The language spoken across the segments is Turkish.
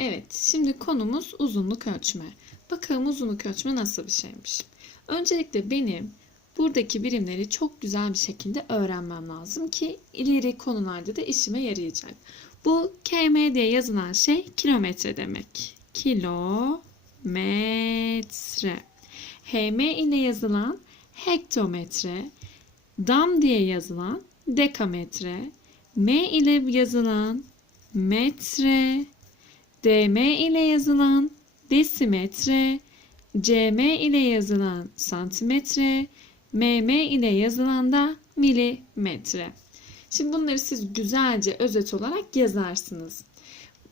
Evet, şimdi konumuz uzunluk ölçme. Bakalım uzunluk ölçme nasıl bir şeymiş. Öncelikle benim buradaki birimleri çok güzel bir şekilde öğrenmem lazım ki ileri konularda da işime yarayacak. Bu km diye yazılan şey kilometre demek. Kilometre. hm ile yazılan hektometre. Dam diye yazılan dekametre. m ile yazılan metre. DM ile yazılan desimetre, CM ile yazılan santimetre, MM ile yazılan da milimetre. Şimdi bunları siz güzelce özet olarak yazarsınız.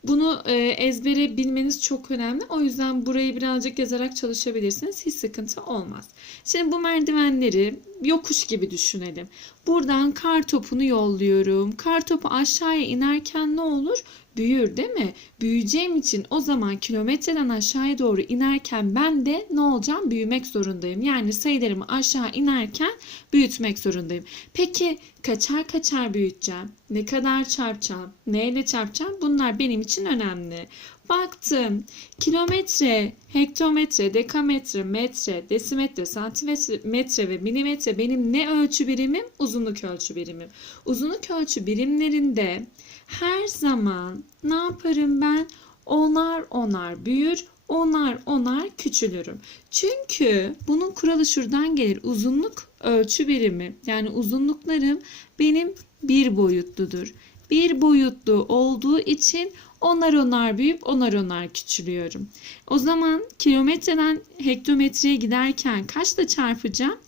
Bunu e, ezbere bilmeniz çok önemli. O yüzden burayı birazcık yazarak çalışabilirsiniz. Hiç sıkıntı olmaz. Şimdi bu merdivenleri yokuş gibi düşünelim. Buradan kar topunu yolluyorum. Kar topu aşağıya inerken ne olur? Büyür değil mi? Büyüyeceğim için o zaman kilometreden aşağıya doğru inerken ben de ne olacağım? Büyümek zorundayım. Yani sayılarımı aşağı inerken büyütmek zorundayım. Peki kaçar kaçar büyüteceğim? Ne kadar çarpacağım? Neyle çarpacağım? Bunlar benim için önemli. Baktım. Kilometre, hektometre, dekametre, metre, desimetre, santimetre metre ve milimetre benim ne ölçü birimim? Uzunluk ölçü birimim. Uzunluk ölçü birimlerinde her zaman ne yaparım ben? Onar onar büyür, onar onar küçülürüm. Çünkü bunun kuralı şuradan gelir. Uzunluk ölçü birimi yani uzunluklarım benim bir boyutludur. Bir boyutlu olduğu için onar onar büyüyüp onar onar küçülüyorum. O zaman kilometreden hektometreye giderken kaçla çarpacağım?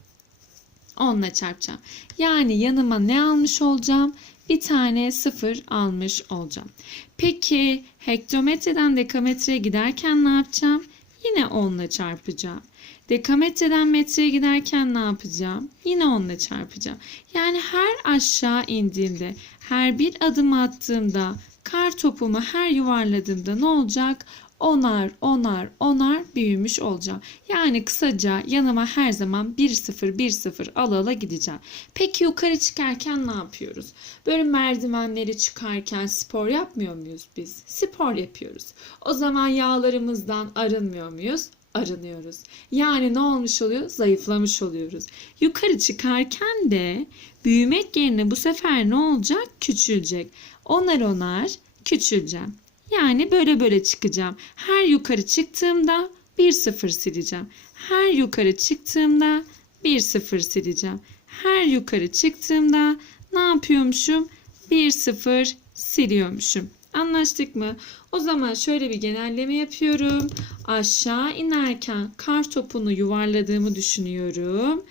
10'la çarpacağım. Yani yanıma ne almış olacağım? Bir tane sıfır almış olacağım. Peki hektometreden dekametreye giderken ne yapacağım? Yine 10'la çarpacağım. Dekametreden metreye giderken ne yapacağım? Yine 10'la çarpacağım. Yani her aşağı indiğimde, her bir adım attığımda, kar topumu her yuvarladığımda ne olacak? Onar, onar, onar büyümüş olacağım. Yani kısaca yanıma her zaman 1 0 1 0 ala ala gideceğim. Peki yukarı çıkarken ne yapıyoruz? Böyle merdivenleri çıkarken spor yapmıyor muyuz biz? Spor yapıyoruz. O zaman yağlarımızdan arınmıyor muyuz? arınıyoruz. Yani ne olmuş oluyor? Zayıflamış oluyoruz. Yukarı çıkarken de büyümek yerine bu sefer ne olacak? Küçülecek. Onar onar küçüleceğim. Yani böyle böyle çıkacağım. Her yukarı çıktığımda bir sıfır sileceğim. Her yukarı çıktığımda bir sıfır sileceğim. Her yukarı çıktığımda ne yapıyormuşum? Bir sıfır siliyormuşum. Anlaştık mı? O zaman şöyle bir genelleme yapıyorum. Aşağı inerken kar topunu yuvarladığımı düşünüyorum.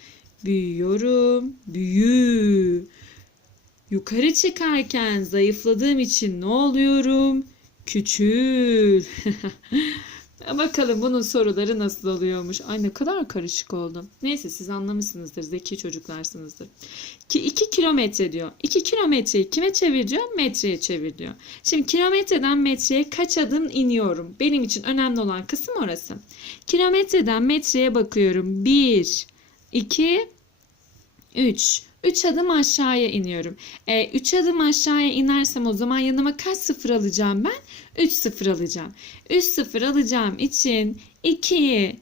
Büyüyorum. Büyü. Yukarı çıkarken zayıfladığım için ne oluyorum? Küçül. Bakalım bunun soruları nasıl oluyormuş. Ay ne kadar karışık oldum. Neyse siz anlamışsınızdır. Zeki çocuklarsınızdır. Ki 2 kilometre diyor. 2 kilometreyi kime çevir diyor? Metreye çevir diyor. Şimdi kilometreden metreye kaç adım iniyorum? Benim için önemli olan kısım orası. Kilometreden metreye bakıyorum. 1, 2, 3. 3 adım aşağıya iniyorum. 3 e, adım aşağıya inersem o zaman yanıma kaç sıfır alacağım ben? 3 sıfır alacağım. 3 sıfır alacağım için 2'yi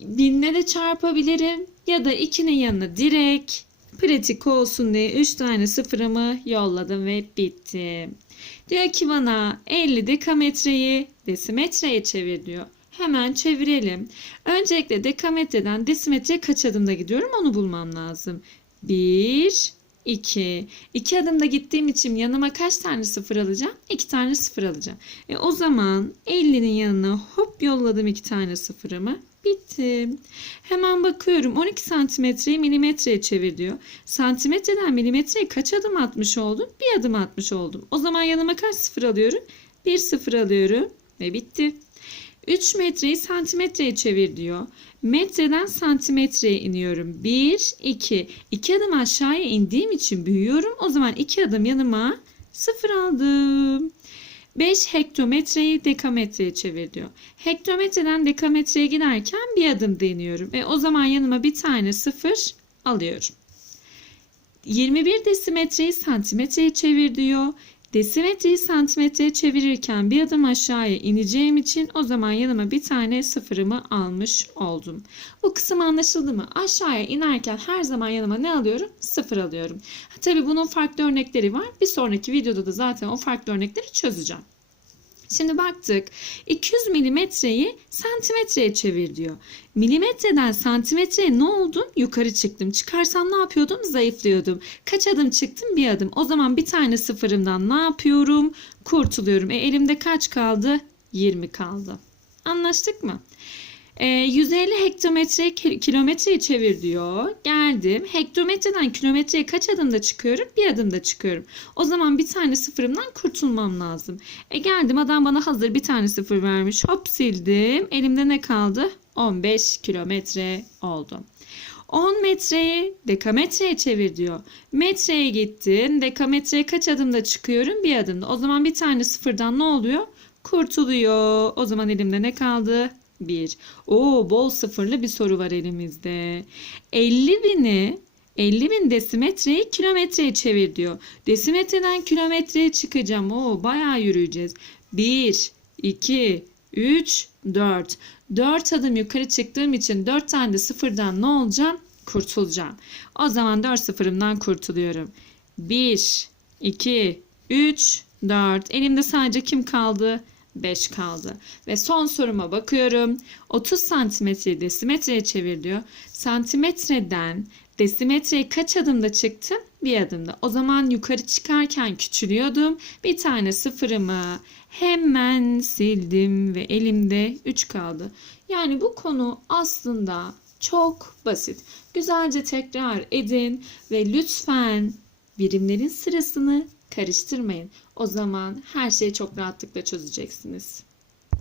binle de çarpabilirim ya da 2'nin yanına direkt pratik olsun diye 3 tane sıfırımı yolladım ve bitti. Diyor ki bana 50 dekametreyi desimetreye çevir diyor. Hemen çevirelim. Öncelikle dekametreden desimetreye kaç adımda gidiyorum onu bulmam lazım. 1, 2. 2 adımda gittiğim için yanıma kaç tane sıfır alacağım? 2 tane sıfır alacağım. E o zaman 50'nin yanına hop yolladım 2 tane sıfırımı. Bitti. Hemen bakıyorum 12 santimetreyi milimetreye çevir diyor. Santimetreden milimetreye kaç adım atmış oldum? Bir adım atmış oldum. O zaman yanıma kaç sıfır alıyorum? Bir sıfır alıyorum ve bitti. 3 metreyi santimetreye çevir diyor. Metreden santimetreye iniyorum. 1, 2. 2 adım aşağıya indiğim için büyüyorum. O zaman 2 adım yanıma 0 aldım. 5 hektometreyi dekametreye çevir diyor. Hektometreden dekametreye giderken bir adım deniyorum. Ve o zaman yanıma bir tane 0 alıyorum. 21 desimetreyi santimetreye çevir diyor. Desimetreyi santimetreye çevirirken bir adım aşağıya ineceğim için o zaman yanıma bir tane sıfırımı almış oldum. Bu kısım anlaşıldı mı? Aşağıya inerken her zaman yanıma ne alıyorum? Sıfır alıyorum. Ha, Tabii bunun farklı örnekleri var. Bir sonraki videoda da zaten o farklı örnekleri çözeceğim. Şimdi baktık 200 milimetreyi santimetreye çevir diyor. Milimetreden santimetreye ne oldum? Yukarı çıktım. Çıkarsam ne yapıyordum? Zayıflıyordum. Kaç adım çıktım? Bir adım. O zaman bir tane sıfırımdan ne yapıyorum? Kurtuluyorum. E elimde kaç kaldı? 20 kaldı. Anlaştık mı? E, 150 hektometreyi ki- kilometreye çevir diyor. Geldim. Hektometreden kilometreye kaç adımda çıkıyorum? Bir adımda çıkıyorum. O zaman bir tane sıfırımdan kurtulmam lazım. E geldim adam bana hazır bir tane sıfır vermiş. Hop sildim. Elimde ne kaldı? 15 kilometre oldu. 10 metreyi dekametreye çevir diyor. Metreye gittin. Dekametreye kaç adımda çıkıyorum? Bir adımda. O zaman bir tane sıfırdan ne oluyor? Kurtuluyor. O zaman elimde ne kaldı? 1. Oo bol sıfırlı bir soru var elimizde. 50 bini 50 bin desimetreyi kilometreye çevir diyor. Desimetreden kilometreye çıkacağım. Oo bayağı yürüyeceğiz. 1, 2, 3, 4. 4 adım yukarı çıktığım için 4 tane de sıfırdan ne olacağım? Kurtulacağım. O zaman 4 sıfırımdan kurtuluyorum. 1, 2, 3, 4. Elimde sadece kim kaldı? 5 kaldı. Ve son soruma bakıyorum. 30 santimetreyi desimetreye çevir diyor. Santimetreden desimetreye kaç adımda çıktım? Bir adımda. O zaman yukarı çıkarken küçülüyordum. Bir tane sıfırımı hemen sildim ve elimde 3 kaldı. Yani bu konu aslında çok basit. Güzelce tekrar edin ve lütfen birimlerin sırasını karıştırmayın. O zaman her şeyi çok rahatlıkla çözeceksiniz.